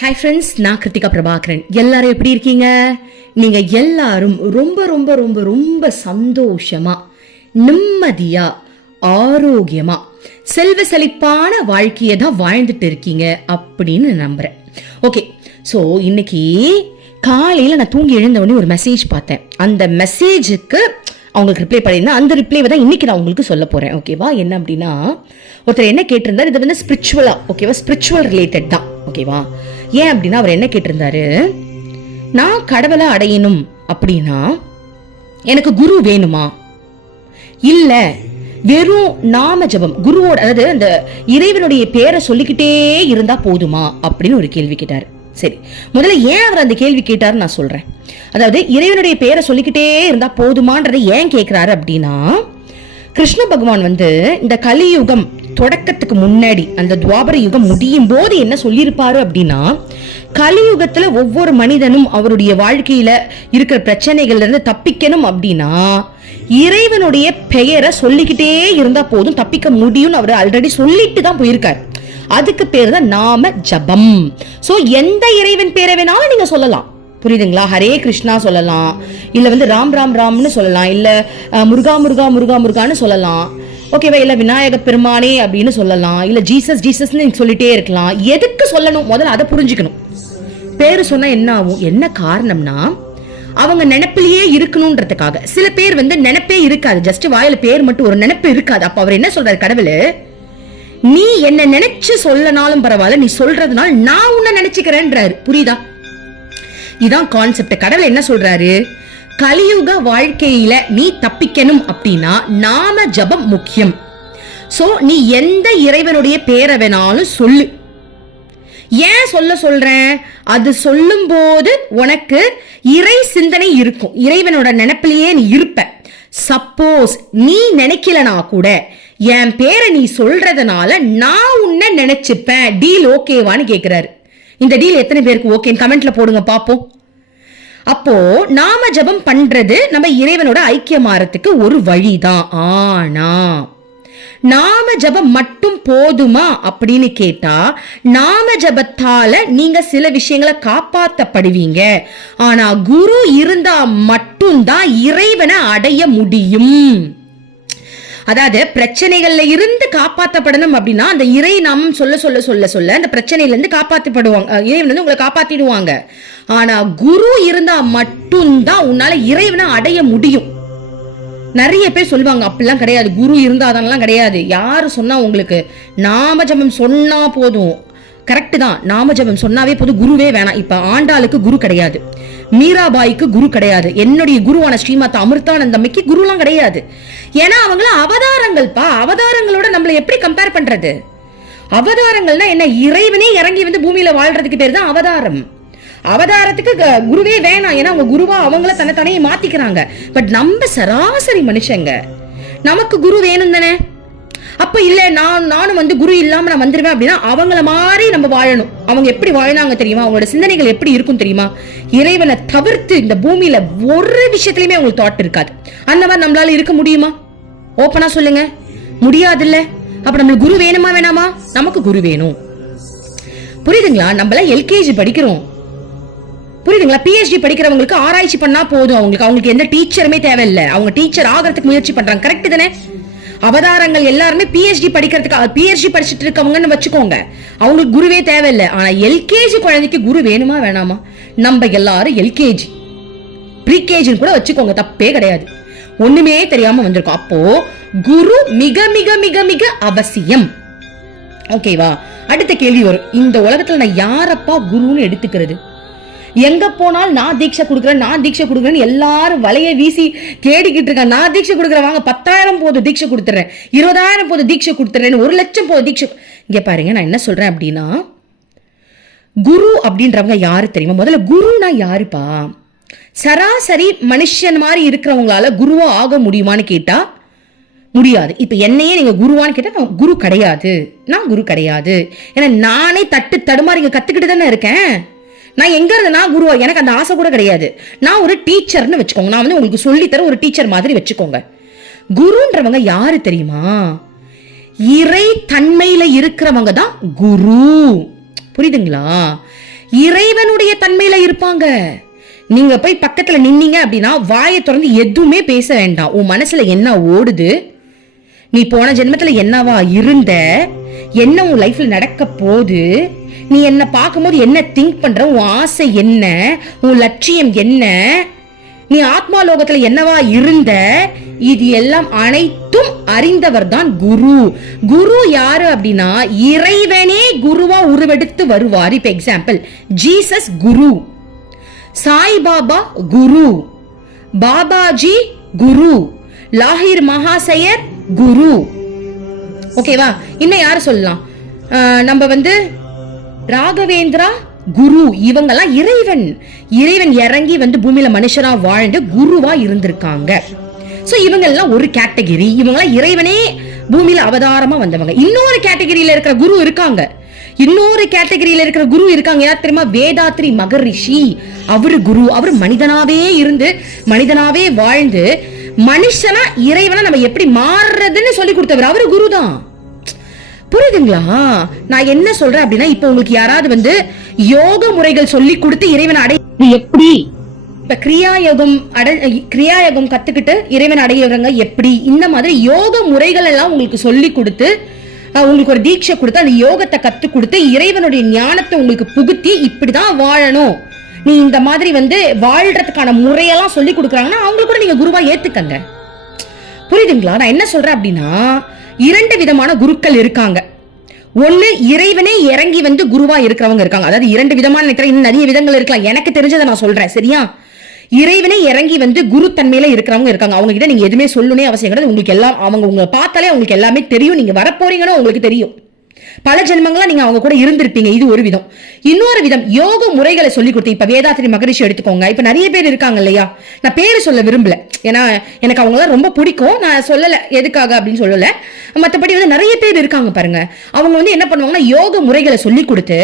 Hi friends நான் கிருத்திகா பிரபாகரன். எல்லாரும் எப்படி இருக்கீங்க? நீங்க எல்லாரும் ரொம்ப ரொம்ப ரொம்ப ரொம்ப சந்தோஷமா நிம்மதியா ஆரோக்கியமா செல்வ செழிப்பான வாழ்க்கையை தான் வாழ்ந்துட்டு இருக்கீங்க அப்படின்னு நம்புறேன். ஓகே ஸோ இன்னைக்கு காலையில் நான் தூங்கி எழுந்த உடனே ஒரு மெசேஜ் பார்த்தேன். அந்த மெசேஜுக்கு அவங்களுக்கு ரிப்ளை பண்ணியிருந்தேன் அந்த ரிப்ளைவை தான் இன்னைக்கு நான் உங்களுக்கு சொல்ல போறேன். ஓகேவா என்ன அப்படின்னா ஒருத்தர் என்ன கேட்டிருந்தார்? இது வந்து ஸ்பிரிச்சுவலாக ஓகேவா ஸ்பிரிச்சுவல் ரிலேட்டட் தான். ஓகேவா ஏன் அப்படின்னா அவர் என்ன கேட்டிருந்தாரு? நான் கடவுளை அடையணும் அப்படின்னா எனக்கு குரு வேணுமா? இல்ல வெறும் நாம ஜபம் குருவோட அதாவது அந்த இறைவனுடைய பேரை சொல்லிக்கிட்டே இருந்தா போதுமா? அப்படின்னு ஒரு கேள்வி கேட்டார். சரி முதல்ல ஏன் அவர் அந்த கேள்வி கேட்டார் நான் சொல்றேன். அதாவது இறைவனுடைய பேரை சொல்லிக்கிட்டே இருந்தா போதுமான்றதை ஏன் கேட்கிறாரு அப்படின்னா கிருஷ்ண பகவான் வந்து இந்த கலியுகம் தொடக்கத்துக்கு முன்னாடி அந்த துவாபர யுகம் முடியும் போது என்ன சொல்லியிருப்பாரு அப்படின்னா கலியுகத்துல ஒவ்வொரு மனிதனும் அவருடைய வாழ்க்கையில இருக்கிற பிரச்சனைகள்ல இருந்து தப்பிக்கணும் அப்படின்னா இறைவனுடைய பெயரை சொல்லிக்கிட்டே இருந்தா போதும் தப்பிக்க முடியும்னு அவர் ஆல்ரெடி சொல்லிட்டு தான் போயிருக்காரு. அதுக்கு பேர் தான் நாம ஜபம். சோ எந்த இறைவன் பேரை வேணாலும் நீங்க சொல்லலாம். புரியுதுங்களா? ஹரே கிருஷ்ணா சொல்லலாம். இல்ல வந்து ராம் ராம் ராம்னு சொல்லலாம். இல்ல முருகா முருகா முருகா முருகான்னு சொல்லலாம். ஓகேவா இல்ல விநாயக பெருமானே அப்படின்னு சொல்லலாம் இல்ல ஜீசஸ் ஜீசஸ்னு நீங்க சொல்லிட்டே இருக்கலாம். எதுக்கு சொல்லணும்? முதல்ல அதை புரிஞ்சுக்கணும். பேர் சொன்னா என்ன ஆகும்? என்ன காரணம்னா அவங்க நினைப்பிலேயே இருக்கணும்ன்றதுக்காக சில பேர் வந்து நினைப்பே இருக்காது. ஜஸ்ட் வாயில பேர் மட்டும் ஒரு நினைப்பு இருக்காது. அப்ப அவர் என்ன சொல்றாரு கடவுள்? நீ என்ன நினைச்சு சொல்லனாலும் பரவாயில்ல நீ சொல்றதுனால நான் உன்னை நினைச்சுக்கிறேன்றாரு. புரியுதா? இதான் கான்செப்ட் கடவுள் என்ன சொல்றாரு? கலியுக வாழ்க்கையில நீ தப்பிக்கணும் அப்படின்னா நாம ஜபம் முக்கியம். சோ நீ எந்த இறைவனுடைய பேரை வேணாலும் சொல்லு. ஏன் சொல்ல சொல்றேன்? அது சொல்லும்போது உனக்கு இறை சிந்தனை இருக்கும். இறைவனோட நினைப்பிலேயே நீ இருப்ப. சப்போஸ் நீ நினைக்கலனா கூட என் பேரை நீ சொல்றதுனால நான் உன்னை நினைச்சுப்பேன். டீல் ஓகேவான்னு கேக்குறாரு. இந்த டீல் எத்தனை பேருக்கு ஓகேன்னு கமெண்ட்ல போடுங்க பாப்போம். அப்போ நாம ஜெபம் பண்றது நம்ம இறைவனோட ஐக்கியமாறதுக்கு ஒரு வழிதான் ஆனா நாம ஜெபம் மட்டும் போதுமா அப்படின்னு கேட்டா நாம ஜபத்தால நீங்க சில விஷயங்களை காப்பாத்தப்படுவீங்க. ஆனா குரு இருந்தா மட்டும்தான் இறைவனை அடைய முடியும். அதாவது பிரச்சனைகள்ல இருந்து காப்பாற்றப்படணும் அப்படின்னா அந்த இறை நாமம் சொல்ல சொல்ல சொல்ல சொல்ல அந்த பிரச்சனையில இருந்து இறைவன் வந்து உங்களை காப்பாத்திடுவாங்க. ஆனா குரு இருந்தா மட்டும்தான் உன்னால இறைவனை அடைய முடியும். நிறைய பேர் சொல்லுவாங்க அப்படிலாம் கிடையாது. குரு இருந்தாதான்லாம் கிடையாது. யாரு சொன்னா உங்களுக்கு? நாம ஜபம் சொன்னா போதும். கரெக்ட் தான். நாம ஜபம் சொன்னாவே போதும் குருவே வேணாம். இப்ப ஆண்டாளுக்கு குரு கிடையாது. மீராபாய்க்கு குரு கிடையாது. என்னுடைய குருவான ஸ்ரீமத் அமிர்தானந்தம்மைக்கு குருலாம் கிடையாது. ஏன்னா அவங்களாம் அவதாரங்கள்ப்பா. அவதாரங்களோட நம்மளை எப்படி கம்பேர் பண்றது? அவதாரங்கள்னா என்ன? இறைவனே இறங்கி வந்து பூமியில வாழ்றதுக்கு பேர் தான் அவதாரம். அவதாரத்துக்கு க- குருவே வேணாம். ஏன்னா அவங்க குருவா அவங்கள தன்னைத்தானே மாத்திக்கிறாங்க. பட் நம்ம சராசரி மனுஷங்க நமக்கு குரு வேணும் தானே அப்போ இல்லை நான் நானும் வந்து குரு இல்லாமல் நான் வந்துருவேன் அப்படின்னா அவங்கள மாதிரி நம்ம வாழணும். அவங்க எப்படி வாழ்ந்தாங்க தெரியுமா? அவங்களோட சிந்தனைகள் எப்படி இருக்கும் தெரியுமா? இறைவனை தவிர்த்து இந்த பூமியில ஒரு விஷயத்துலயுமே அவங்களுக்கு தாட் இருக்காது. அந்த மாதிரி நம்மளால இருக்க முடியுமா? ஓப்பனா சொல்லுங்க. முடியாதுல்ல? அப்ப நம்மளுக்கு குரு வேணுமா வேணாமா? நமக்கு குரு வேணும். புரியுதுங்களா? நம்மளாம் எல்கேஜி படிக்கிறோம். புரியுதுங்களா? பிஹெச்டி படிக்கிறவங்களுக்கு ஆராய்ச்சி பண்ணா போதும் அவங்களுக்கு. அவங்களுக்கு எந்த டீச்சருமே தேவையில்லை. அவங்க டீச்சர் ஆகிறதுக்கு முயற்சி பண்றாங்க. கரெக்ட் தானே? அவதாரங்கள் எல்லாருமே பிஹெச்டி படிக்கிறதுக்கு பிஹெச்டி படிச்சுட்டு இருக்கவங்கன்னு வச்சுக்கோங்க. அவங்களுக்கு குருவே தேவையில்லை. ஆனா எல்கேஜி குழந்தைக்கு குரு வேணுமா வேணாமா? நம்ம எல்லாரும் எல்கேஜி ப்ரீகேஜின்னு கூட வச்சுக்கோங்க தப்பே கிடையாது. ஒண்ணுமே தெரியாம வந்திருக்கோம். அப்போ குரு மிக மிக மிக மிக அவசியம். ஓகேவா அடுத்த கேள்வி வரும். இந்த உலகத்துல நான் யாரப்பா குருன்னு எடுத்துக்கிறது? எங்க போனாலும் நான் தீட்சை கொடுக்குறேன் நான் தீட்சை கொடுக்குறேன்னு எல்லாரும் வலைய வீசி தேடிக்கிட்டு இருக்காங்க. நான் தீட்சை கொடுக்குறேன் வாங்க பத்தாயிரம் போதும் தீட்சை கொடுத்துறேன் இருபதாயிரம் போதும் தீட்சை கொடுத்துட்றேன்னு ஒரு லட்சம் போதும் தீட்சை இங்க பாருங்க நான் என்ன சொல்றேன் அப்படின்னா குரு அப்படின்றவங்க யாரு தெரியுமா? முதல்ல குருனா யாருப்பா? சராசரி மனுஷன் மாதிரி இருக்கிறவங்களால குருவா ஆக முடியுமான்னு கேட்டா முடியாது. இப்போ என்னையே நீங்க குருவான்னு கேட்டா நான் குரு கிடையாது. நான் குரு கிடையாது. ஏன்னா நானே தட்டு தடுமாறி இங்க கத்துக்கிட்டு தானே இருக்கேன். நான் எங்க இருந்து நான் குருவா எனக்கு அந்த ஆசை கூட கிடையாது. நான் ஒரு டீச்சர்னு வச்சுக்கோங்க. நான் வந்து உங்களுக்கு சொல்லித்தர ஒரு டீச்சர் மாதிரி வச்சுக்கோங்க. குருன்றவங்க யாரு தெரியுமா? இறை தன்மையில இருக்கிறவங்க தான் குரு. புரியுதுங்களா? இறைவனுடைய தன்மையில இருப்பாங்க. நீங்க போய் பக்கத்துல நின்னீங்க அப்படின்னா வாயை திறந்து எதுவுமே பேச வேண்டாம். உன் மனசுல என்ன ஓடுது? நீ போன ஜென்மத்துல என்னவா இருந்த? என்ன உன் லைஃப்ல நடக்க போகுது? நீ என்ன பார்க்கும்போது என்ன திங்க் பண்ற? உன் ஆசை என்ன? உன் லட்சியம் என்ன? நீ ஆத்மா லோகத்துல என்னவா இருந்த? இது எல்லாம் அனைத்தும் அறிந்தவர் தான் குரு. குரு யாரு அப்படின்னா இறைவனே குருவா உருவெடுத்து வருவார். இப்ப எக்ஸாம்பிள் ஜீசஸ் குரு. சாய்பாபா குரு. பாபாஜி குரு. லாஹிர் மகாசையர் குரு. ஓகேவா இன்னும் யாரு சொல்லலாம்? ஆஹ் நம்ம வந்து ராகவேந்திரா குரு இவங்கெல்லாம் இறைவன். இறைவன் இறங்கி வந்து பூமியில மனுஷனா வாழ்ந்து குருவா இருந்திருக்காங்க. சோ இவங்க எல்லாம் ஒரு கேட்டகிரி இவங்கெல்லாம் இறைவனே பூமியில அவதாரமா வந்தவங்க. இன்னொரு கேட்டகிரியில இருக்கிற குரு இருக்காங்க. இன்னொரு கேட்டகரியில இருக்கிற குரு இருக்காங்க. யார் தெரியுமா? வேதாத்ரி மகரிஷி. அவரு குரு. அவர் மனிதனாவே இருந்து மனிதனாவே வாழ்ந்து மனுஷனா இறைவனா நம்ம எப்படி மாறுறதுன்னு சொல்லி கொடுத்தவர் அவரு குரு தான் புரியுதுங்களா? நான் என்ன சொல்றேன் அப்படின்னா இப்போ உங்களுக்கு யாராவது வந்து யோக முறைகள் சொல்லி கொடுத்து இறைவன் அடை எப்படி? இப்ப கிரியாயோகம் அடை கிரியாயோகம் கத்துக்கிட்டு இறைவன் அடையிறவங்க எப்படி? இந்த மாதிரி யோக முறைகள் எல்லாம் உங்களுக்கு சொல்லி கொடுத்து உங்களுக்கு ஒரு தீட்சை கொடுத்து அந்த யோகத்தை கத்து கொடுத்து இறைவனுடைய ஞானத்தை உங்களுக்கு புகுத்தி இப்படிதான் வாழணும். நீ இந்த மாதிரி வந்து வாழ்றதுக்கான முறையெல்லாம் சொல்லி கொடுக்குறாங்கன்னா அவங்களுக்கு கூட நீங்க குருவா ஏத்துக்கங்க. புரியுதுங்களா? நான் என்ன சொல்றேன் அப்படின்னா இரண்டு விதமான குருக்கள் இருக்காங்க. ஒன்னு இறைவனே இறங்கி வந்து குருவா இருக்கிறவங்க இருக்காங்க. அதாவது இரண்டு விதமான நினைக்கிறேன் இன்னும் நிறைய விதங்கள் இருக்கலாம். எனக்கு தெரிஞ்சதை நான் சொல்றேன். சரியா? இறைவனே இறங்கி வந்து குரு தன்மையில இருக்கிறவங்க இருக்காங்க. அவங்க கிட்ட நீங்க எதுவுமே சொல்லணும்னே அவசியம் கிடையாது. உங்களுக்கு எல்லாம் அவங்க உங்களை பார்த்தாலே உங்களுக்கு எல்லாமே தெரியும். நீங்க வரப்போறீங்கன்னா உங்களுக்கு தெரியும். பல ஜென்மங்களா நீங்க அவங்க கூட இருந்திருப்பீங்க. இது ஒரு விதம். இன்னொரு விதம் யோக முறைகளை சொல்லி கொடுத்து இப்ப வேதாத்திரி மகரிஷி எடுத்துக்கோங்க. இப்ப நிறைய பேர் இருக்காங்க இல்லையா? நான் பேரு சொல்ல விரும்பல. ஏன்னா எனக்கு அவங்க ரொம்ப பிடிக்கும். நான் சொல்லலை எதுக்காக அப்படின்னு சொல்லலை. மற்றபடி வந்து நிறைய பேர் இருக்காங்க பாருங்க. அவங்க வந்து என்ன பண்ணுவாங்கன்னா யோக முறைகளை சொல்லி கொடுத்து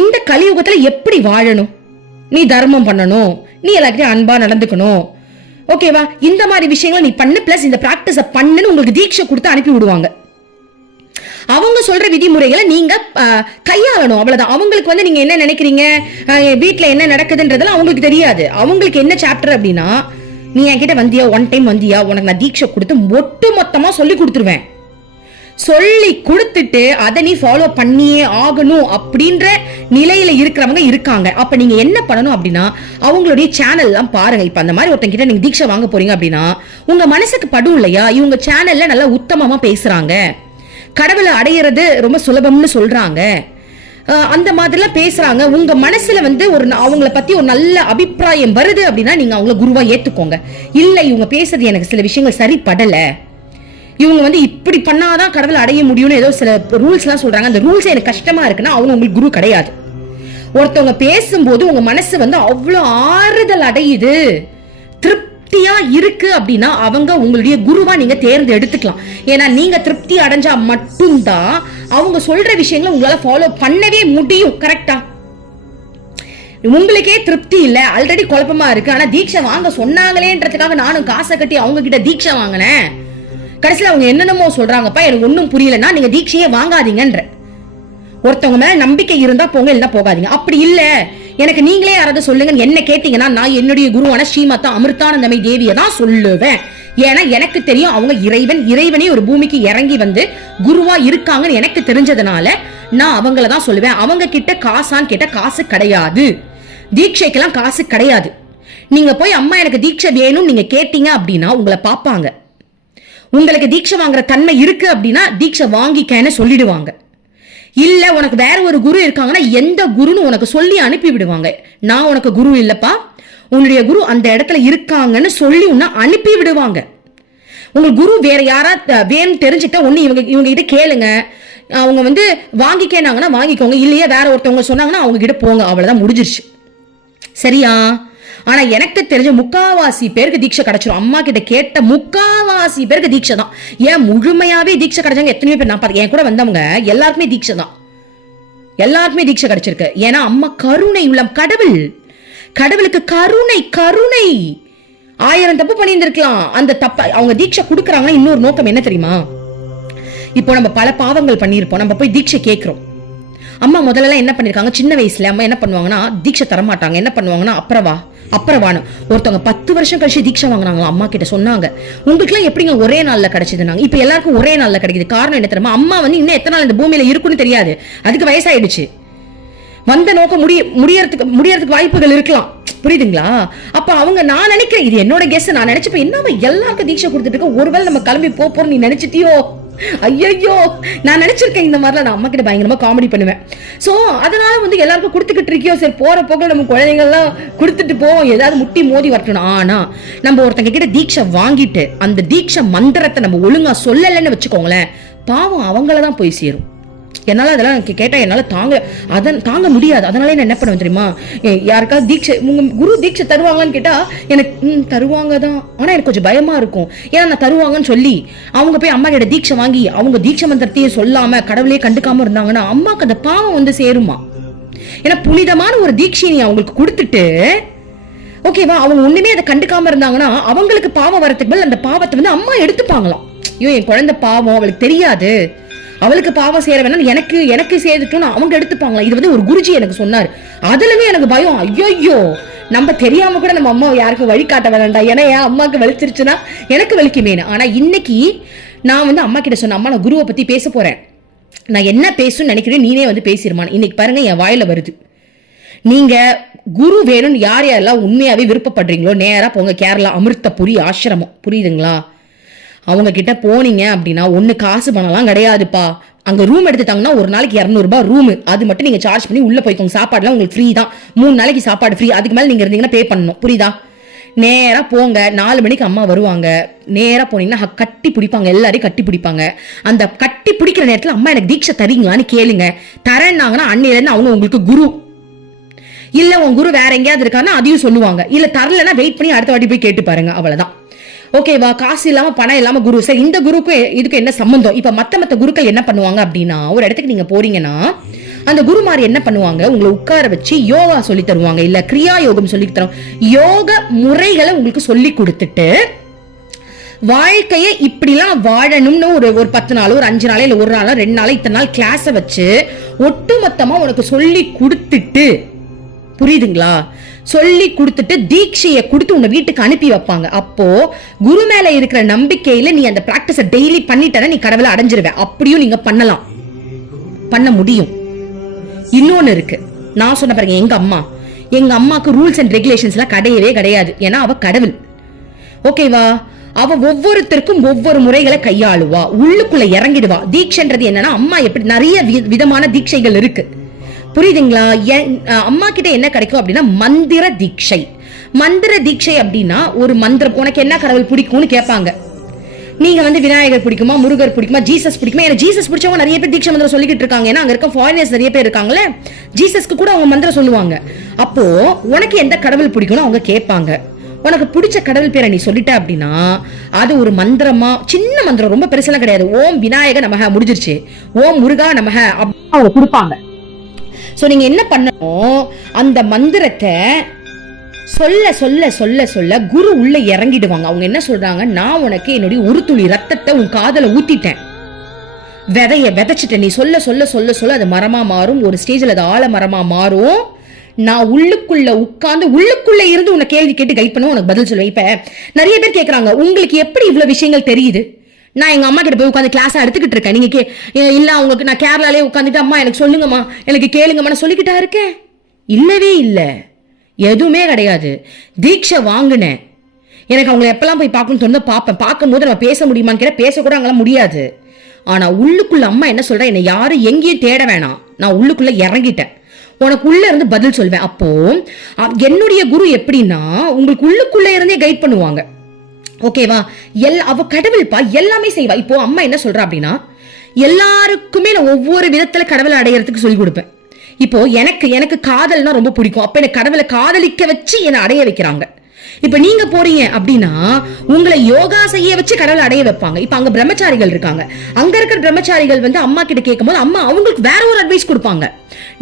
இந்த கலியுகத்தில் எப்படி வாழணும்? நீ தர்மம் பண்ணணும். நீ எல்லாத்தையும் அன்பாக நடந்துக்கணும். ஓகேவா இந்த மாதிரி விஷயங்களை நீ பண்ணு பிளஸ் இந்த ப்ராக்டிஸை பண்ணுன்னு உங்களுக்கு தீட்சை கொடுத்து அனுப்பி விடுவாங்க. அவங்க சொல்ற விதிமுறைகளை நீங்க கையாளணும். அவ்வளவுதான். அவங்களுக்கு வந்து நீங்க என்ன நினைக்கிறீங்க? வீட்டுல என்ன நடக்குதுன்றதெல்லாம் அவங்களுக்கு தெரியாது. அவங்களுக்கு என்ன சாப்டர் அப்படின்னா நீ என்கிட்ட வந்தியா? ஒன் டைம் வந்தியா? உனக்கு நான் தீட்சை கொடுத்து ஒட்டு மொத்தமாக சொல்லி கொடுத்துருவேன். சொல்லி கொடுத்துட்டு அதை நீ ஃபாலோ பண்ணியே ஆகணும் அப்படின்ற நிலையில இருக்கிறவங்க இருக்காங்க. அப்ப நீங்க என்ன பண்ணணும் அப்படின்னா அவங்களுடைய சேனல்லாம் பாருங்க. இப்ப அந்த மாதிரி ஒருத்தங்க நீங்க தீட்சை வாங்க போறீங்க அப்படின்னா உங்க மனசுக்கு படும் இல்லையா? இவங்க சேனல்ல நல்லா உத்தமமா பேசுறாங்க. கடவுளை அடையிறது ரொம்ப சுலபம்னு சொல்றாங்க. அந்த மாதிரிலாம் பேசுறாங்க. உங்க மனசுல வந்து ஒரு ந- அவங்கள பத்தி ஒரு நல்ல அபிப்பிராயம் வருது அப்படின்னா நீங்க அவங்கள குருவா ஏத்துக்கோங்க. இல்ல இவங்க பேசுறது எனக்கு சில விஷயங்கள் சரிப்படல. இவங்க வந்து இப்படி பண்ணாதான் கடவுளை அடைய முடியும்னு ஏதோ சில ரூல்ஸ்லாம் சொல்றாங்க. அந்த ரூல்ஸ் எனக்கு கஷ்டமா இருக்குன்னா அவங்க உங்களுக்கு குரு கிடையாது. ஒருத்தவங்க பேசும்போது உங்க மனசு வந்து அவ்வளோ ஆறுதல் அடையுது. திருப்தி திருப்தியா இருக்கு அப்படின்னா அவங்க உங்களுடைய குருவா நீங்க தேர்ந்து எடுத்துக்கலாம் ஏன்னா நீங்க திருப்தி அடைஞ்சா மட்டும்தான் அவங்க சொல்ற விஷயங்களை உங்களால ஃபாலோ பண்ணவே முடியும். கரெக்டா உங்களுக்கே திருப்தி இல்ல. ஆல்ரெடி குழப்பமா இருக்கு. ஆனா தீட்சை வாங்க சொன்னாங்களேன்றதுக்காக நானும் காசை கட்டி அவங்க கிட்ட தீட்சை வாங்கினேன். கடைசியில அவங்க என்னென்னமோ சொல்றாங்கப்பா எனக்கு ஒன்றும் புரியலன்னா நீங்க தீட்சையே வாங்காதீங்கன்ற. ஒருத்தவங்க மேல நம்பிக்கை இருந்தா போங்க இல்லைன்னா போகாதீங்க. அப்படி இல்ல. எனக்கு நீங்களே யாராவது சொல்லுங்க என்ன கேட்டீங்கன்னா நான் என்னுடைய குருவான ஸ்ரீமத்தா அமிர்தானந்தமை தேவியை தான் சொல்லுவேன். ஏன்னா எனக்கு தெரியும் அவங்க இறைவன் இறைவனே ஒரு பூமிக்கு இறங்கி வந்து குருவா இருக்காங்கன்னு எனக்கு தெரிஞ்சதுனால நான் அவங்கள தான் சொல்லுவேன். அவங்க கிட்ட காசான்னு கேட்ட காசு கிடையாது. தீட்சைக்கெல்லாம் காசு கிடையாது. நீங்க போய் அம்மா எனக்கு தீட்சை வேணும்னு நீங்க கேட்டீங்க அப்படின்னா உங்களை பார்ப்பாங்க உங்களுக்கு தீட்சை வாங்குற தன்மை இருக்கு அப்படின்னா தீட்சை வாங்கிக்கன்னு சொல்லிடுவாங்க. இல்ல உனக்கு வேற ஒரு குரு இருக்காங்கன்னா எந்த குருன்னு உனக்கு சொல்லி அனுப்பி விடுவாங்க நான் உனக்கு குரு இல்லப்பா. உன்னுடைய குரு அந்த இடத்துல இருக்காங்கன்னு சொல்லி உன்னை அனுப்பி விடுவாங்க உங்க குரு வேற யாரா வேணும் தெரிஞ்சுக்கிட்டா தெரிஞ்சுட்டா இவங்க இவங்க கிட்ட கேளுங்க. அவங்க வந்து வாங்கிக்கேனாங்கன்னா வாங்கிக்கோங்க. இல்லையே வேற ஒருத்தவங்க சொன்னாங்கன்னா அவங்க கிட்ட போங்க. அவ்வளவுதான் முடிஞ்சிருச்சு. சரியா? ஆனா எனக்கு தெரிஞ்ச முக்காவாசி பேருக்கு தீட்சை கிடைச்சிரும். அம்மா கிட்ட கேட்ட முக்காவாசி பேருக்கு தீட்சை தான். ஏன் முழுமையாவே தீட்சை கிடைச்சவங்க எத்தனையோ பேர் நான் பார்த்து என் கூட வந்தவங்க எல்லாருக்குமே தீட்சை தான். எல்லாருக்குமே தீட்சை கிடைச்சிருக்கு. ஏன்னா அம்மா கருணை உள்ளம் கடவுள். கடவுளுக்கு கருணை கருணை. ஆயிரம் தப்பு பண்ணியிருந்திருக்கலாம். அந்த தப்ப அவங்க தீட்சை கொடுக்குறாங்கன்னா இன்னொரு நோக்கம் என்ன தெரியுமா? இப்போ நம்ம பல பாவங்கள் பண்ணியிருப்போம். நம்ம போய் தீட்சை கேட்கிறோம். அம்மா முதல்ல என்ன பண்ணிருக்காங்க? சின்ன வயசுல அம்மா என்ன பண்ணுவாங்கன்னா தீட்சை தரமாட்டாங்க. என்ன பண்ணுவாங்கன்னா அப்புறவா அப்புறவானு ஒருத்தவங்க பத்து வருஷம் கழிச்சு தீட்சை வாங்குனாங்க அம்மா கிட்ட சொன்னாங்க. உங்களுக்குலாம் எப்படிங்க ஒரே நாள்ல கிடைச்சதுனாங்க? இப்ப எல்லாருக்கும் ஒரே நாள்ல கிடைக்குது. காரணம் என்ன தெரியுமா? அம்மா வந்து இன்னும் எத்தனை நாள் இந்த பூமியில இருக்குன்னு தெரியாது. அதுக்கு வயசாயிடுச்சு. வந்த நோக்கம் முடிய முடியறதுக்கு முடியறதுக்கு வாய்ப்புகள் இருக்கலாம். புரியுதுங்களா? அப்ப அவங்க நான் நினைக்கிறேன் இது என்னோட கெஸ் நான் நினைச்சப்ப என்னவா எல்லாருக்கும் தீட்சை கொடுத்துட்டு இருக்க? ஒருவேளை நம்ம கிளம்பி போப் போறோம் நீ நினைச்சிட்டியோ? ஐயோ நான் நினைச்சிருக்கேன் இந்த மாதிரிலாம் நான் அம்மா கிட்ட பயங்கரமா காமெடி பண்ணுவேன். சோ அதனால வந்து எல்லாருக்கும் கொடுத்துக்கிட்டு இருக்கியோ சரி போற போக நம்ம குழந்தைங்கள்லாம் கொடுத்துட்டு போவோம். ஏதாவது முட்டி மோதி வரட்டணும் ஆனா நம்ம ஒருத்தங்க கிட்ட தீட்சை வாங்கிட்டு அந்த தீட்சை மந்திரத்தை நம்ம ஒழுங்கா சொல்லலைன்னு வச்சுக்கோங்களேன் பாவம் அவங்கள தான் போய் சேரும். என்னால் அதெல்லாம் எனக்கு கேட்டால் என்னால் தாங்க அதன் தாங்க முடியாது. அதனால நான் என்ன பண்ணுவேன் தெரியுமா? யாருக்காவது தீட்சை உங்கள் குரு தீட்சை தருவாங்கன்னு கேட்டால் எனக்கு ம் தருவாங்க தான். ஆனால் எனக்கு கொஞ்சம் பயமா இருக்கும். ஏன்னா நான் தருவாங்கன்னு சொல்லி அவங்க போய் அம்மா கிட்ட தீட்சை வாங்கி அவங்க தீட்சை மந்திரத்தையே சொல்லாம கடவுளே கண்டுக்காம இருந்தாங்கன்னா அம்மாவுக்கு அந்த பாவம் வந்து சேருமா? ஏன்னா புனிதமான ஒரு தீட்சையை நீ அவங்களுக்கு கொடுத்துட்டு ஓகேவா அவங்க ஒண்ணுமே அதை கண்டுக்காம இருந்தாங்கன்னா அவங்களுக்கு பாவம் வரத்துக்கு பதில் அந்த பாவத்தை வந்து அம்மா எடுத்துப்பாங்களாம். ஐயோ என் குழந்தை பாவம் அவளுக்கு தெரியாது. அவளுக்கு பாவம் சேர வேணாம். எனக்கு எனக்கு சேர்த்துட்டோம்னு அவங்க எடுத்துப்பாங்களா? இது வந்து ஒரு குருஜி எனக்கு சொன்னார். அதுலவே எனக்கு பயம். ஐயோ நம்ம தெரியாம கூட நம்ம அம்மா யாருக்கும் வழி காட்ட வேண்டாம் ஏன்னா என் அம்மாவுக்கு வலிச்சிருச்சுன்னா எனக்கு வலிக்குமேனு. ஆனா இன்னைக்கு நான் வந்து அம்மா கிட்ட சொன்னேன் அம்மா நான் குருவை பத்தி பேச போறேன். நான் என்ன பேசுன்னு நினைக்கிறேன் நீனே வந்து பேசிடுமான் இன்னைக்கு பாருங்க என் வாயில வருது. நீங்க குரு வேணும்னு யார் யாரெல்லாம் உண்மையாவே விருப்பப்படுறீங்களோ நேரா போங்க. கேரளா அமிர்தபுரி ஆசிரமம். புரியுதுங்களா? அவங்க கிட்ட போனீங்க அப்படின்னா ஒன்று காசு பணம்லாம் கிடையாதுப்பா. அங்கே ரூம் எடுத்துட்டாங்கன்னா ஒரு நாளைக்கு இரநூறுபா ரூம் அது மட்டும் நீங்கள் சார்ஜ் பண்ணி உள்ளே போய்க்கோங்க. சாப்பாடுலாம் உங்களுக்கு ஃப்ரீ தான். மூணு நாளைக்கு சாப்பாடு ஃப்ரீ அதுக்கு மேலே நீங்கள் இருந்தீங்கன்னா பே பண்ணணும். புரியுதா? நேராக போங்க. நாலு மணிக்கு அம்மா வருவாங்க. நேராக போனீங்கன்னா கட்டி பிடிப்பாங்க. எல்லாரையும் கட்டி பிடிப்பாங்க. அந்த கட்டி பிடிக்கிற நேரத்தில் அம்மா எனக்கு தீட்சை தரீங்களான்னு கேளுங்க. தரேன்னாங்கன்னா அன்னையிலேருந்து அவங்க உங்களுக்கு குரு. இல்லை உன் குரு வேற எங்கேயாவது இருக்கான்னா அதையும் சொல்லுவாங்க. இல்லை தரலன்னா வெயிட் பண்ணி அடுத்த வாட்டி போய் கேட்டு பாருங்க. அவ்வளோதான் ஓகேவா காசு இல்லாமல் பணம் இல்லாமல் குரு. சரி இந்த குருக்கும் இதுக்கு என்ன சம்மந்தம் இப்போ மற்ற மற்ற குருக்கள் என்ன பண்ணுவாங்க அப்படின்னா ஒரு இடத்துக்கு நீங்கள் போறீங்கன்னா அந்த குருமார் என்ன பண்ணுவாங்க? உங்களை உட்கார வச்சு யோகா சொல்லி தருவாங்க. இல்ல கிரியா யோகம் சொல்லி தரும். யோக முறைகளை உங்களுக்கு சொல்லி கொடுத்துட்டு வாழ்க்கையை இப்படிலாம் வாழணும்னு ஒரு ஒரு பத்து நாளோ ஒரு அஞ்சு நாளோ இல்லை ஒரு நாளோ ரெண்டு நாளோ இத்தனை நாள் கிளாஸை வச்சு ஒட்டுமொத்தமாக உனக்கு சொல்லி கொடுத்துட்டு புரியுதுங்களா? சொல்லி கொடுத்துட்டு தீட்சையை கொடுத்து உன்னை வீட்டுக்கு அனுப்பி வைப்பாங்க. அப்போ குரு மேல இருக்கிற நம்பிக்கையில நீ அந்த பிராக்டிஸை டெய்லி பண்ணிட்டனா நீ கடவுளை அடைஞ்சிருவ. அப்படியும் நீங்க பண்ணலாம். பண்ண முடியும். இன்னொன்னு இருக்கு. நான் சொன்ன பாருங்க எங்க அம்மா. எங்க அம்மாக்கு ரூல்ஸ் அண்ட் ரெகுலேஷன்ஸ்லாம் கிடையவே கிடையாது. ஏன்னா அவ கடவுள். ஓகேவா அவ ஒவ்வொருத்தருக்கும் ஒவ்வொரு முறைகளை கையாளுவா. உள்ளுக்குள்ள இறங்கிடுவா. தீட்சைன்றது என்னன்னா அம்மா எப்படி நிறைய வி- விதமான தீட்சைகள் இருக்கு. புரியுதுங்களா? என்- அம்மா கிட்ட என்ன கிடைக்கும் அப்படின்னா மந்திர தீட்சை. மந்திர தீட்சை அப்படின்னா ஒரு மந்திரம் உனக்கு என்ன கடவுள் பிடிக்கும்னு கேட்பாங்க. நீங்க வந்து விநாயகர் பிடிக்குமா முருகர் பிடிக்குமா ஜீசஸ் பிடிக்குமா? ஏன்னா ஜீசஸ் பிடிச்சவங்க நிறைய பேர் தீட்சை மந்திரம் சொல்லிக்கிட்டு இருக்காங்க. ஏன்னா அங்க இருக்க ஃபாரினர்ஸ் நிறைய பேர் இருக்காங்களே ஜீசஸ்க்கு கூட அவங்க மந்திரம் சொல்லுவாங்க. அப்போ உனக்கு எந்த கடவுள் பிடிக்கும்னு அவங்க கேட்பாங்க. உனக்கு பிடிச்ச கடவுள் பேரை நீ சொல்லிட்ட அப்படின்னா அது ஒரு மந்திரமா? சின்ன மந்திரம் ரொம்ப பெருசெல்லாம் கிடையாது. ஓம் விநாயக நமக முடிஞ்சிருச்சு. ஓம் முருகா நமக அப்படின்னு அவங்க கொடுப்பாங்க. ஸோ நீங்கள் என்ன பண்ணணும்? அந்த மந்திரத்தை சொல்ல சொல்ல சொல்ல சொல்ல குரு உள்ள இறங்கிடுவாங்க. அவங்க என்ன சொல்றாங்க? நான் உனக்கு என்னுடைய ஒரு துளி ரத்தத்தை உன் காதல ஊத்திட்டேன். விதைய விதைச்சிட்டேன். நீ சொல்ல சொல்ல சொல்ல சொல்ல அது மரமா மாறும். ஒரு ஸ்டேஜ்ல அது ஆழ மரமா மாறும். நான் உள்ளுக்குள்ள உட்கார்ந்து உள்ளுக்குள்ள இருந்து உன்னை கேள்வி கேட்டு கைட் பண்ண உனக்கு பதில் சொல்லுவேன். இப்ப நிறைய பேர் கேட்கறாங்க உங்களுக்கு எப்படி இவ்வளவு விஷயங்கள் தெரியுது? நான் எங்கள் அம்மா கிட்ட போய் உட்காந்து கிளாஸாக எடுத்துக்கிட்டு இருக்கேன். நீங்கள் கே இல்லை அவங்களுக்கு நான் கேரளாலே உட்காந்துட்டு அம்மா எனக்கு சொல்லுங்கம்மா. எனக்கு கேளுங்கம்மா நான் சொல்லிக்கிட்டா இருக்கேன். இல்லவே இல்லை. எதுவுமே கிடையாது. தீட்சை வாங்கினேன். எனக்கு அவங்களை எப்பெல்லாம் போய் பார்க்கணும்னு தோணுதோ பார்ப்பேன். பார்க்கும்போது நம்ம பேச முடியுமான்னு கேட்டால் பேசக்கூட அங்கெல்லாம் முடியாது. ஆனால் உள்ளுக்குள்ள அம்மா என்ன சொல்கிறா என்னை யாரும் எங்கேயும் தேட வேணாம். நான் உள்ளுக்குள்ளே இறங்கிட்டேன். உனக்கு உள்ள இருந்து பதில் சொல்வேன். அப்போ என்னுடைய குரு எப்படின்னா உங்களுக்கு உள்ளுக்குள்ளே இருந்தே கைட் பண்ணுவாங்க. ஓகேவா எல் அவ கடவுள்ப்பா எல்லாமே செய்வா. இப்போ அம்மா என்ன சொல்றா அப்படின்னா எல்லாருக்குமே நான் ஒவ்வொரு விதத்துல கடவுளை அடையறதுக்கு சொல்லி கொடுப்பேன். இப்போ எனக்கு எனக்கு காதல்னா ரொம்ப பிடிக்கும். அப்ப எனக்கு கடவுளை காதலிக்க வச்சு என்னை அடைய வைக்கிறாங்க. இப்ப நீங்க போறீங்க அப்படின்னா உங்களை யோகா செய்ய வச்சு கடவுள் அடைய வைப்பாங்க. இப்ப அங்க பிரம்மச்சாரிகள் இருக்காங்க. அங்க இருக்கிற பிரம்மச்சாரிகள் வந்து அம்மா கிட்ட கேட்கும்போது அம்மா அவங்களுக்கு வேற ஒரு அட்வைஸ் கொடுப்பாங்க.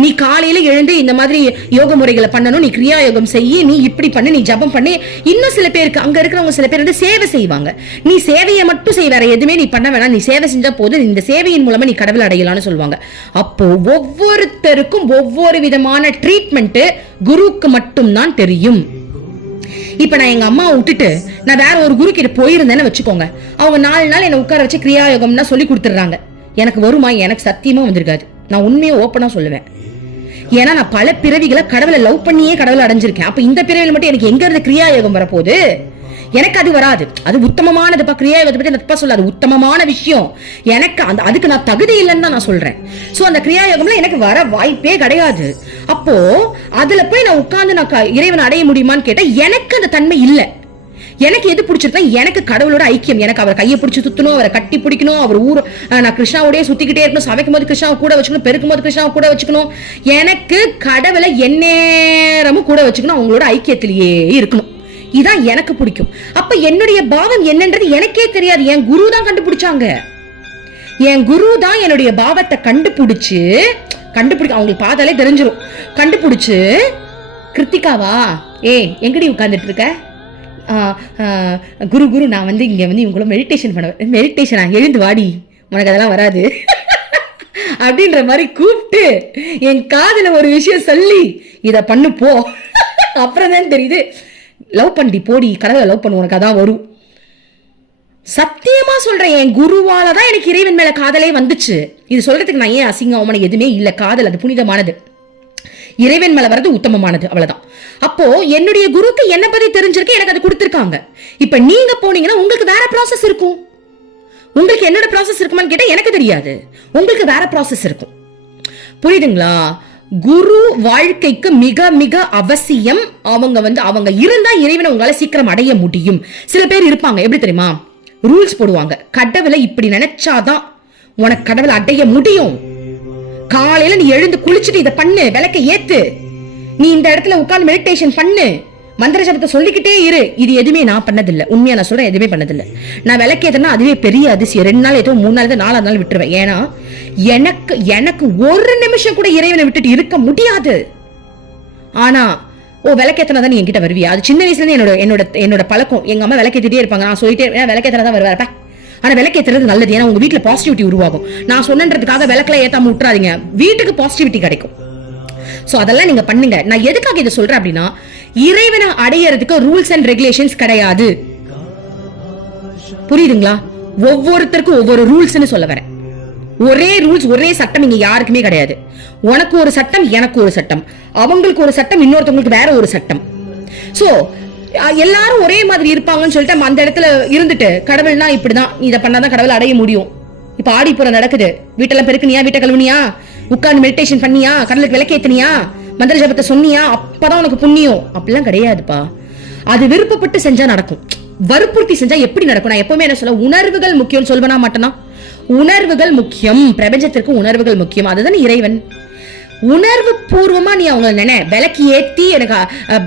நீ காலையில எழுந்து இந்த மாதிரி யோக முறைகளை பண்ணணும் நீ கிரியா யோகம் செய்யி நீ இப்படி பண்ணு நீ ஜபம் பண்ணி. இன்னும் சில பேருக்கு அங்க இருக்கிறவங்க சில பேர் வந்து சேவை செய்வாங்க. நீ சேவையை மட்டும் செய் வேற எதுவுமே நீ பண்ண வேணாம். நீ சேவை செஞ்சா போதும். இந்த சேவையின் மூலமா நீ கடவுள் அடையலாம்னு சொல்லுவாங்க. அப்போ ஒவ்வொருத்தருக்கும் ஒவ்வொரு விதமான ட்ரீட்மெண்ட் குருவுக்கு மட்டும்தான் தெரியும். இப்ப நான் எங்க அம்மாவை விட்டுட்டு நான் வேற ஒரு குரு கிட்ட போயிருந்தேன்னு வச்சுக்கோங்க. அவங்க நாலு நாள் என்னை உட்கார வச்சு கிரியா யோகம்னா சொல்லி கொடுத்துட்றாங்க. எனக்கு வருமா? எனக்கு சத்தியமா வந்திருக்காது. நான் உண்மையை ஓப்பனா சொல்லுவேன். ஏன்னா நான் பல பிறவிகளை கடவுளை லவ் பண்ணியே கடவுளை அடைஞ்சிருக்கேன். அப்ப இந்த பிறவில மட்டும் எனக்கு எங்க இருந்து கிரியா யோகம் வரப்போகுது? எனக்கு அது வராது. அது உத்தமமானதுப்பா கிரியா யோகத்தை நான் தப்பா சொல்ல அது உத்தமமான விஷயம். எனக்கு அந்த அதுக்கு நான் தகுதி இல்லைன்னு தான் நான் சொல்றேன். ஸோ அந்த கிரியா யோகம்ல எனக்கு வர வாய்ப்பே கிடையாது. அப்போ அதுல போய் நான் உட்கார்ந்து நான் இறைவன் இறைவனை அடைய முடியுமான்னு கேட்டால் எனக்கு அந்த தன்மை இல்லை. எனக்கு எது பிடிச்சிருக்கா எனக்கு கடவுளோட ஐக்கியம். எனக்கு அவர் கையை பிடிச்சி சுத்தணும் அவரை கட்டி பிடிக்கணும் அவர் ஊர் நான் கிருஷ்ணாவோடய சுத்திக்கிட்டே இருக்கணும். சமைக்கும் போது கிருஷ்ணாவை கூட வச்சுக்கணும் பெருக்கும் போது கிருஷ்ணாவை கூட வச்சுக்கணும். எனக்கு கடவுளை எந்நேரமும் கூட வச்சுக்கணும் அவங்களோட ஐக்கியத்திலேயே இருக்கணும். இதான் எனக்கு பிடிக்கும். அப்ப என்னுடைய பாவம் என்னன்றது எனக்கே தெரியாது. என் குரு தான் கண்டுபிடிச்சாங்க. என் குரு தான் என்னுடைய பாவத்தை கண்டுபிடிச்சு கண்டுபிடிக்க அவங்களுக்கு பார்த்தாலே தெரிஞ்சிடும் கண்டுபிடிச்சு கிருத்திகாவா? ஏ எங்கடி உட்கார்ந்துட்டு இருக்க ஆ, ஆ, குரு குரு நான் வந்து இங்கே வந்து இவங்கள மெடிடேஷன் பண்ணுவேன் மெடிடேஷனா எழுந்து வாடி. உனக்கு அதெல்லாம் வராது. அப்படின்ற மாதிரி கூப்பிட்டு என் காதில் ஒரு விஷயம் சொல்லி இதை பண்ணு போ. அப்புறம் தான் தெரியுது. லவ் பண்ணி போடி கடவுளை லவ் பண்ணு உனக்கு அதான் வரும். சத்தியமா சொல்றேன் என் குருவால தான் எனக்கு இறைவன் மேல காதலே வந்துச்சு. இது சொல்றதுக்கு நான் ஏன் அசிங்கம் அவமான எதுவுமே இல்ல. காதல் அது புனிதமானது. இறைவன் மேல வர்றது உத்தமமானது அவ்வளவுதான். அப்போ என்னுடைய குருக்கு என்ன பத்தி தெரிஞ்சிருக்கு எனக்கு அது கொடுத்திருக்காங்க. இப்ப நீங்க போனீங்கன்னா உங்களுக்கு வேற ப்ராசஸ் இருக்கும். உங்களுக்கு என்னோட ப்ராசஸ் இருக்குமான்னு கேட்டால் எனக்கு தெரியாது. உங்களுக்கு வேற ப்ராசஸ் இருக்கும். புரியுதுங்களா? குரு வாழ்க்கைக்கு மிக மிக அவசியம். அவங்க வந்து அவங்க இருந்தா இறைவனை உங்களால சீக்கிரம் அடைய முடியும். சில பேர் இருப்பாங்க எப்படி தெரியுமா? ரூல்ஸ் போடுவாங்க. கடவுளை இப்படி நினைச்சாதான் உனக்கு கடவுளை அடைய முடியும். காலையில நீ எழுந்து குளிச்சுட்டு இதை பண்ணு விளக்க ஏத்து. நீ இந்த இடத்துல உட்கார்ந்து மெடிடேஷன் பண்ணு. மந்திர சபத்தை சொல்லிக்கிட்டே இரு. இது எதுவுமே நான் பண்ணதில்லை. உண்மையா நான் சொல்றேன் எதுவுமே பண்ணதில்லை. நான் விளக்கேத்தனா அதுவே பெரிய அதிசயம். ரெண்டு நாள் ஏதோ மூணு நாள் நாலாவது நாள் விட்டுருவேன். ஏன்னா எனக்கு எனக்கு ஒரு நிமிஷம் கூட இறைவனை விட்டுட்டு இருக்க முடியாது. ஆனா ஓ விளக்கேத்தனா தான் நீ என்கிட்ட வருவியா? அது சின்ன வயசுல என்னோட என்னோட என்னோட பழக்கம். எங்க அம்மா விளக்கேத்திட்டே இருப்பாங்க. நான் சொல்லிட்டே விளக்கேத்தனா தான் வருவாருப்பா ஆனா விளக்கேத்துறது நல்லது. ஏன்னா உங்க வீட்டுல பாசிட்டிவிட்டி உருவாகும். நான் சொன்னன்றதுக்காக விளக்கல ஏத்தாம விட்டுறாதீங்க. வீட்டுக்கு பாசிட்டிவிட்டி கிடைக்கும். சோ அதெல்லாம் நீங்க பண்ணுங்க. நான் எதுக்காக இதை சொல்றேன் அப்படின்னா இறைவனை அடையறதுக்கு ரூல்ஸ் அண்ட் ரெகுலேஷன்ஸ் கிடையாது. புரியுதுங்களா? ஒவ்வொருத்தருக்கும் ஒவ்வொரு ரூல்ஸ்னு சொல்ல வரேன். ஒரே ரூல்ஸ் ஒரே சட்டம் இங்க யாருக்குமே கிடையாது. உனக்கு ஒரு சட்டம் எனக்கு ஒரு சட்டம். அவங்களுக்கு ஒரு சட்டம் இன்னொருத்தவங்களுக்கு வேற ஒரு சட்டம். சோ எல்லாரும் ஒரே மாதிரி இருப்பாங்கன்னு சொல்லிட்டு அந்த இடத்துல இருந்துட்டு கடவுள்னா இப்படிதான் இதை பண்ணாதான் கடவுள் அடைய முடியும். இப்ப ஆடிப்புறம் நடக்குது. வீட்டெல்லாம் பெருக்குனியா? வீட்டை கழுவுனியா? உட்கார்ந்து மெடிடேஷன் பண்ணியா? கடலுக்கு விளக்கேத்துனியா? மந்திர ஜபத்தை சொன்னியா? அப்பதான் உனக்கு புண்ணியம். அப்படிலாம் கிடையாதுப்பா. அது விருப்பப்பட்டு செஞ்சா நடக்கும். வற்புறுத்தி செஞ்சா எப்படி நடக்கும்? நான் எப்பவுமே என்ன சொல்ல உணர்வுகள் முக்கியம் சொல்வனா மாட்டேனா உணர்வுகள் முக்கியம். பிரபஞ்சத்திற்கு உணர்வுகள் முக்கியம். அதுதான் இறைவன். உணர்வு பூர்வமா நீ அவங்க நினை. விளக்கு ஏத்தி எனக்கு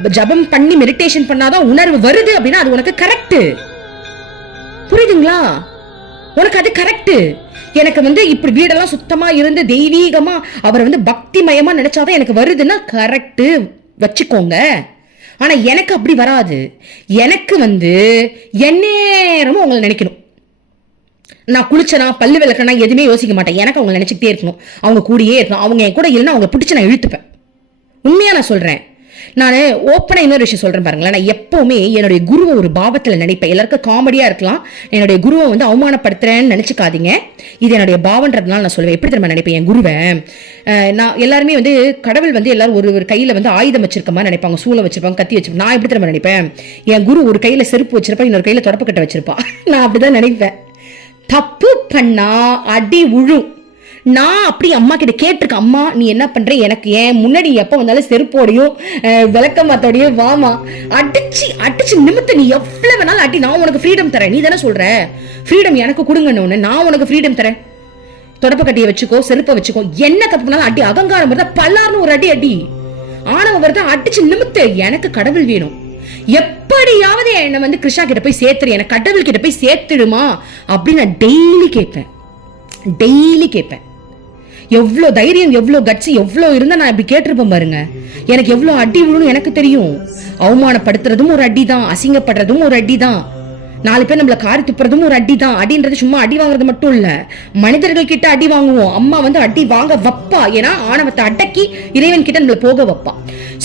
ஜபம் பண்ணி மெடிடேஷன் பண்ணாதான் உணர்வு வருது அப்படின்னா அது உனக்கு கரெக்ட் புரியுதுங்களா? உனக்கு அது கரெக்டு எனக்கு வந்து இப்படி வீடெல்லாம் சுத்தமா இருந்து தெய்வீகமா அவரை வந்து பக்திமயமா நினைச்சாதான் எனக்கு வருதுன்னா கரெக்டு வச்சுக்கோங்க. ஆனா எனக்கு அப்படி வராது. எனக்கு வந்து எந்நேரமும் அவங்களை நினைக்கணும். நான் குளிச்சனா பல்லு விளக்கனா எதுவுமே யோசிக்க மாட்டேன். எனக்கு அவங்க நினச்சிக்கிட்டே இருக்கணும். அவங்க கூடயே இருக்கணும். அவங்க என் கூட இல்லைன்னா அவங்க பிடிச்சி நான் இழுத்துப்பேன். உண்மையாக நான் சொல்கிறேன் நான் ஓப்பனாக இன்னொரு விஷயம் சொல்றேன் பாருங்களேன். நான் எப்பவுமே என்னுடைய குருவை ஒரு பாவத்துல நினைப்பேன். எல்லாருக்கும் காமெடியா இருக்கலாம். என்னுடைய குருவை வந்து அவமானப்படுத்துறேன்னு நினச்சிக்காதீங்க. இது என்னுடைய பாவன்றதுனால நான் சொல்லுவேன். எப்படி திரும்ப நினைப்பேன்? என் குருவை அஹ், நான் எல்லாருமே வந்து கடவுள் வந்து எல்லாரும் ஒரு ஒரு கையில் வந்து ஆயுதம் வச்சிருக்க மாதிரி நினைப்பாங்க. சூளை வச்சிருப்பாங்க கத்தி வச்சிருப்பாங்க. நான் எப்படி திரும்ப நினைப்பேன்? என் குரு ஒரு கையில செருப்பு வச்சிருப்பா இன்னொரு கையில தொடப்பக்கட்டை வச்சிருப்பா. நான் அப்படிதான் நினைப்பேன். தப்பு பண்ணா அடி உழும். நான் அப்படி அம்மா கிட்ட கேட்டிருக்கேன் அம்மா நீ என்ன பண்ற? எனக்கு ஏன் முன்னாடி எப்போ வந்தாலும் செருப்போடையும் அஹ், விளக்கமாத்தோடையும் வாமா அடிச்சு அடிச்சு நிமித்த நீ எவ்வளவு வேணாலும் அடி நான் உனக்கு ஃப்ரீடம் தரேன். நீ தானே சொல்ற? ஃப்ரீடம் எனக்கு கொடுங்கன்னு ஒன்று நான் உனக்கு ஃப்ரீடம் தரேன். தொடப்ப கட்டியை வச்சுக்கோ செருப்பை வச்சுக்கோ என்ன தப்பு பண்ணாலும் அடி அகங்காரம் வருதா பல்லார்னு ஒரு அடி அடி. ஆணவ வருதா அடிச்சு நிமித்து எனக்கு கடவுள் வேணும். எப்படியாவது என்னை வந்து கிருஷ்ணா கிட்ட போய் சேர்த்துரு எனக்கு கடவுள் கிட்ட போய் சேர்த்துடுமா? அப்படின்னு நான் டெய்லி கேட்பேன். டெய்லி கேட்பேன். எவ்வளோ தைரியம் எவ்வளோ கட்சி எவ்வளோ இருந்தால் நான் இப்படி கேட்டிருப்பேன் பாருங்க. எனக்கு எவ்வளோ அடி விழுன்னு எனக்கு தெரியும். அவமானப்படுத்துறதும் ஒரு அடி தான் அசிங்கப்படுறதும் ஒரு அடி தான் நாலு பேர் நம்மள காரி துப்புறதும் ஒரு அடி தான் அடின்றது சும்மா அடி வாங்குறது மட்டும் இல்ல. மனிதர்கள் கிட்ட அடி வாங்குவோம். அம்மா வந்து அடி வாங்க வப்பா. ஏன்னா ஆணவத்தை அடக்கி இறைவன் கிட்ட நம்மளை போக வைப்பா.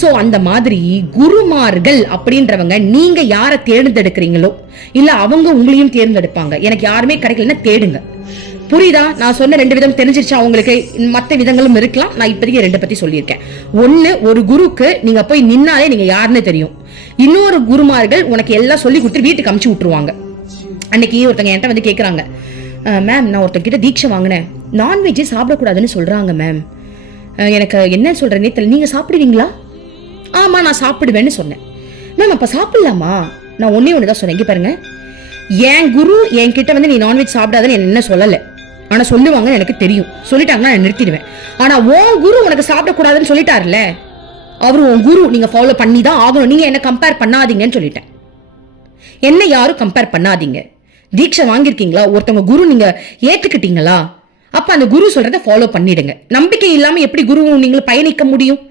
சோ அந்த மாதிரி குருமார்கள் அப்படின்றவங்க நீங்க யாரை தேர்ந்தெடுக்கிறீங்களோ இல்ல அவங்க உங்களையும் தேர்ந்தெடுப்பாங்க. எனக்கு யாருமே கிடைக்கலன்னா தேடுங்க. புரியுதா? நான் சொன்ன ரெண்டு விதம் தெரிஞ்சிருச்சா? உங்களுக்கு மற்ற விதங்களும் இருக்கலாம் நான் இப்போதைக்கு ரெண்டு பத்தி சொல்லியிருக்கேன். ஒன்னு ஒரு குருக்கு நீங்க போய் நின்னாலே நீங்க யாருன்னு தெரியும். இன்னொரு குருமார்கள் உனக்கு எல்லாம் சொல்லி கொடுத்து வீட்டுக்கு அமுச்சு விட்டுருவாங்க. அன்னைக்கு ஒருத்தங்க என்கிட்ட வந்து கேக்குறாங்க. மேம் நான் ஒருத்தங்க கிட்ட தீட்சை வாங்கினேன். நான்வெஜ்ஜே சாப்பிடக்கூடாதுன்னு சொல்றாங்க மேம் எனக்கு என்ன சொல்றேனே தெரியல. நீங்க சாப்பிடுவீங்களா? ஆமா நான் சாப்பிடுவேன்னு சொன்னேன். மேம் அப்ப சாப்பிடலாமா? நான் ஒன்னே ஒன்று தான் சொன்னேன். இங்க பாருங்க. என் குரு என்கிட்ட வந்து நீ நான்வெஜ் சாப்பிடாதுன்னு என்ன சொல்லலை? ஆனா சொல்லுவாங்கன்னு எனக்கு தெரியும். சொல்லிட்டாங்கன்னா நான் நிறுத்திடுவேன். ஆனா உன் குரு உனக்கு சாப்பிடக்கூடாதுன்னு சொல்லிட்டாருல அவரு உன் குரு நீங்க ஃபாலோ பண்ணி தான் ஆகணும். நீங்க என்ன கம்பேர் பண்ணாதீங்கன்னு சொல்லிட்டேன். என்ன யாரும் கம்பேர் பண்ணாதீங்க. தீட்சை வாங்கியிருக்கீங்களா? ஒருத்தவங்க குரு நீங்க ஏத்துக்கிட்டீங்களா? அப்ப அந்த குரு சொல்றதை ஃபாலோ பண்ணிடுங்க. நம்பிக்கை இல்லாம எப்படி குரு நீங்களும் பயணிக்க முடியும்?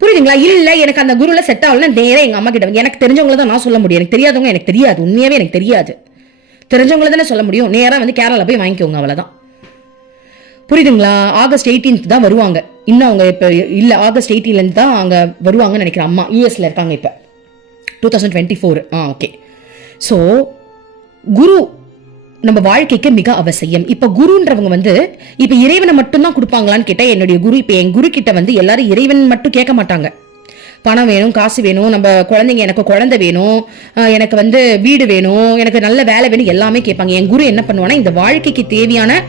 புரியுதுங்களா? இல்ல எனக்கு அந்த குருல செட் ஆகலன்னா நேரா எங்க அம்மா கிட்ட எனக்கு தெரிஞ்சவங்கள தான் நான் சொல்ல முடியும். எனக்கு தெரியாதவங்க எனக்கு தெரியாது. உண்மையாவே எனக்கு தெரியாது. தெரிஞ்சவங்கள தானே சொல்ல முடியும். நேராக வந்து கேரளா போய் வாங்கிக்கோங்க அவ்வளோதான் புரியுதுங்களா? ஆகஸ்ட் 18th தான் வருவாங்க. இன்னும் அவங்க இப்போ இல்லை ஆகஸ்ட் எயிட்டீன்லேருந்து தான் அங்கே வருவாங்கன்னு நினைக்கிறேன் அம்மா யூஎஸில் இருக்காங்க இப்போ. Two thousand twenty four ah okay so குரு நம்ம வாழ்க்கைக்கு மிக அவசியம். இப்போ குருன்றவங்க வந்து இப்போ இறைவனை மட்டும்தான் கொடுப்பாங்களான்னு கேட்டால் என்னுடைய குரு இப்போ என் குரு கிட்ட வந்து எல்லாரும் இறைவன் மட்டும் கேட்க மாட்டாங்க. பணம் வேணும் காசு வேணும் நம்ம குழந்தைங்க எனக்கு குழந்தை வேணும் எனக்கு வந்து வீடு வேணும் எனக்கு நல்ல வேலை வேணும் எல்லாமே கேட்பாங்க. என் குரு என்ன பண்ணுவானா இந்த வாழ்க்கைக்கு தேவையான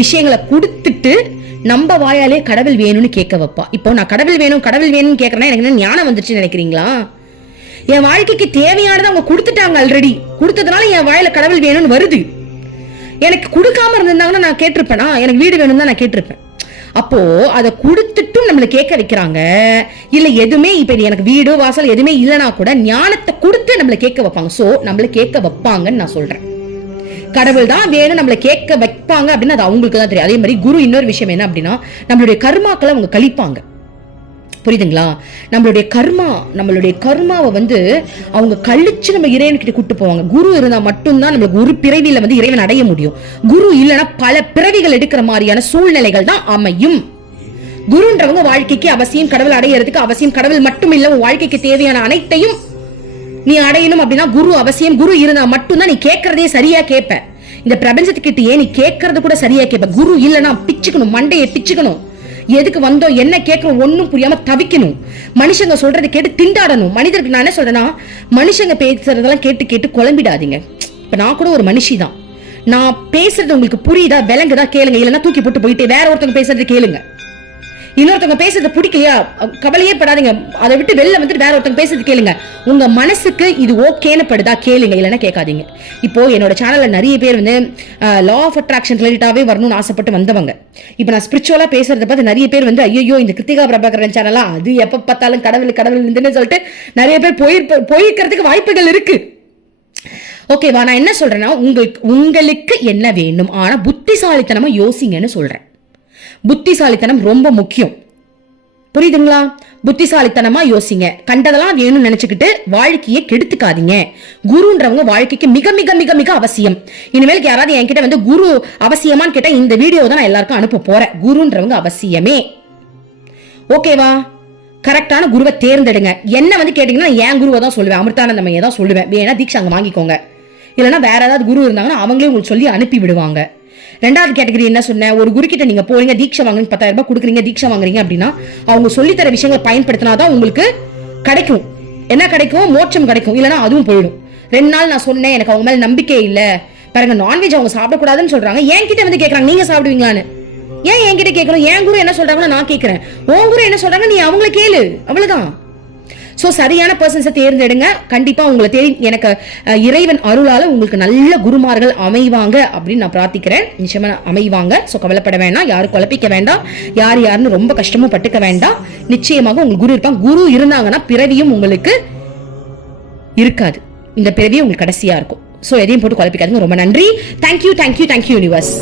விஷயங்களை கொடுத்துட்டு நம்ம வாயாலே கடவுள் வேணும்னு கேட்க வைப்பா. இப்போ நான் கடவுள் வேணும் கடவுள் வேணும்னு கேட்கறேன்னா எனக்கு என்ன ஞானம் வந்துருச்சுன்னு நினைக்கிறீங்களா? என் வாழ்க்கைக்கு தேவையானதை அவங்க கொடுத்துட்டாங்க ஆல்ரெடி கொடுத்ததுனால என் வாயில கடவுள் வேணும்னு வருது. எனக்கு கொடுக்காம இருந்திருந்தாங்கன்னா நான் கேட்டிருப்பேனா? எனக்கு வீடு வேணும் தான் நான் கேட்டிருப்பேன். அப்போ அதை கொடுத்துட்டும் நம்மளை கேட்க வைக்கிறாங்க. இல்ல எதுவுமே இப்ப இது எனக்கு வீடு வாசல் எதுவுமே இல்லைனா கூட ஞானத்தை கொடுத்து நம்மளை கேட்க வைப்பாங்க. சோ நம்மளை கேட்க வைப்பாங்கன்னு நான் சொல்றேன். கடவுள் தான் வேணும் நம்மளை கேட்க வைப்பாங்க அப்படின்னு அது அவங்களுக்கு தான் தெரியும். அதே மாதிரி குரு இன்னொரு விஷயம் என்ன அப்படின்னா நம்மளுடைய கர்மாக்களை அவங்க கழிப்பாங்க. புரியுதுங்களா? நம்மளுடைய கர்மா நம்மளுடைய கர்மாவை வந்து அவங்க கழிச்சு நம்ம இறைவன் கிட்ட கூட்டு போவாங்க. குரு இருந்தா மட்டும்தான் நம்மளுக்கு ஒரு பிறவியில் வந்து இறைவன் அடைய முடியும். குரு இல்லைன்னா பல பிறவிகள் எடுக்கிற மாதிரியான சூழ்நிலைகள் தான் அமையும். குருன்றவங்க வாழ்க்கைக்கு அவசியம் கடவுள் அடையிறதுக்கு அவசியம். கடவுள் மட்டும் இல்லை உன் வாழ்க்கைக்கு தேவையான அனைத்தையும் நீ அடையணும் அப்படின்னா குரு அவசியம். குரு இருந்தா மட்டும்தான் நீ கேட்கறதே சரியா கேட்ப. இந்த பிரபஞ்சத்துக்கிட்டயே நீ கேட்கறது கூட சரியா கேட்ப. குரு இல்லைன்னா பிச்சுக்கணும் மண்டையை பிச்சுக்கணும். எதுக்கு வந்தோம் என்ன கேட்கணும் ஒன்றும் புரியாம தவிக்கணும். மனுஷங்க சொல்றதை கேட்டு திண்டாடணும். மனிதருக்கு நான் என்ன சொல்றேன்னா மனுஷங்க பேசுறதெல்லாம் கேட்டு கேட்டு குழம்பிடாதீங்க. இப்ப நான் கூட ஒரு மனுஷி தான் நான் பேசுறது உங்களுக்கு புரியுதா விளங்குதா கேளுங்க. இல்லைன்னா தூக்கி போட்டு போயிட்டு வேற ஒருத்தவங்க பேசுறது கேளுங்க. இன்னொருத்தவங்க பேசுறது பிடிக்கலையா? கவலையே படாதீங்க. அதை விட்டு வெளில வந்துட்டு வேற ஒருத்தவங்க பேசுறது கேளுங்க. உங்க மனசுக்கு இது ஓகேன்னு படுதா கேளுங்க. இல்லைன்னா கேட்காதீங்க. இப்போ என்னோட சேனல்ல நிறைய பேர் வந்து லா ஆஃப் அட்ராக்ஷன் ரிலேட்டாவே வரணும்னு ஆசைப்பட்டு வந்தவங்க. இப்போ நான் ஸ்பிரிச்சுவலா பேசுறத பார்த்து நிறைய பேர் வந்து ஐயோ இந்த கிருத்திகா பிரபாகரன் சேனலா அது எப்ப பார்த்தாலும் கடவுள் கடவுள் இருந்துன்னு சொல்லிட்டு நிறைய பேர் போயிருப்ப போயிருக்கிறதுக்கு வாய்ப்புகள் இருக்கு. ஓகேவா நான் என்ன சொல்றேன்னா உங்களுக்கு உங்களுக்கு என்ன வேணும்? ஆனா புத்திசாலித்தனமா யோசிங்கன்னு சொல்றேன். புத்திசாலித்தனம் ரொம்ப முக்கியம். புரியுதுங்களா? புத்திசாலித்தனமா யோசிங்க. கண்டதெல்லாம் வேணும்னு நினைச்சுக்கிட்டு வாழ்க்கையை கெடுத்துக்காதீங்க. குருன்றவங்க வாழ்க்கைக்கு மிக மிக மிக மிக அவசியம். இனிமேலுக்கு யாராவது என்கிட்ட வந்து குரு அவசியமான்னு கேட்டா இந்த வீடியோ தான் நான் எல்லாருக்கும் அனுப்ப போறேன். குருன்றவங்க அவசியமே. ஓகேவா கரெக்டான குருவை தேர்ந்தெடுங்க. என்ன வந்து கேட்டீங்கன்னா என் குருவை தான் சொல்லுவேன். அமிர்தானந்தமையை தான் சொல்லுவேன். வேணா தீட்சை அங்கே வாங்கிக்கோங்க. இல்லைன்னா வேற ஏதாவது குரு இருந்தாங்கன்னா அவங்களே உங்களுக்கு சொல்லி அனுப்பி விடுவாங்க. ரெண்டாவது கேட்டகரி என்ன சொன்னேன்? ஒரு குருக்கிட்ட நீங்க போறீங்க தீட்சை வாங்குறீங்க பத்தாயிரம் ரூபாய் கொடுக்குறீங்க தீட்சை வாங்குறீங்க அப்படின்னா அவங்க சொல்லித்தர விஷயங்களை பயன்படுத்தினாதான் உங்களுக்கு கிடைக்கும். என்ன கிடைக்கும்? மோட்சம் கிடைக்கும். இல்லைன்னா அதுவும் போயிடும். ரெண்டு நாள் நான் சொன்னேன் எனக்கு அவங்க மேல நம்பிக்கை இல்ல. பாருங்க நான்வெஜ் அவங்க சாப்பிடக்கூடாதுன்னு சொல்றாங்க. என்கிட்ட வந்து கேட்கறாங்க நீங்க சாப்பிடுவீங்களான்னு? ஏன் என்கிட்ட கேட்கணும் என் குரு என்ன சொல்றாங்கன்னு நான் கேட்கறேன் உன் குரு என்ன சொல்றாங்க நீ அவங்கள கேளு. அவ்வளவுதான். ஸோ சரியான பர்சன்ஸை தேர்ந்தெடுங்க. கண்டிப்பாக உங்களை தேடி எனக்கு இறைவன் அருளால் உங்களுக்கு நல்ல குருமார்கள் அமைவாங்க அப்படின்னு நான் பிரார்த்திக்கிறேன். நிச்சயமாக அமைவாங்க. ஸோ கவலைப்பட வேண்டாம் யாரும் குழப்பிக்க வேண்டாம். யார் யாருன்னு ரொம்ப கஷ்டமும் பட்டுக்க வேண்டாம். நிச்சயமாக உங்களுக்கு குரு இருப்பாங்க குரு இருந்தாங்கன்னா பிறவியும் உங்களுக்கு இருக்காது. இந்த பிறவியும் உங்களுக்கு கடைசியாக இருக்கும். ஸோ எதையும் போட்டு குழப்பிக்காதுங்க. ரொம்ப நன்றி. Thank you thank you thank you universe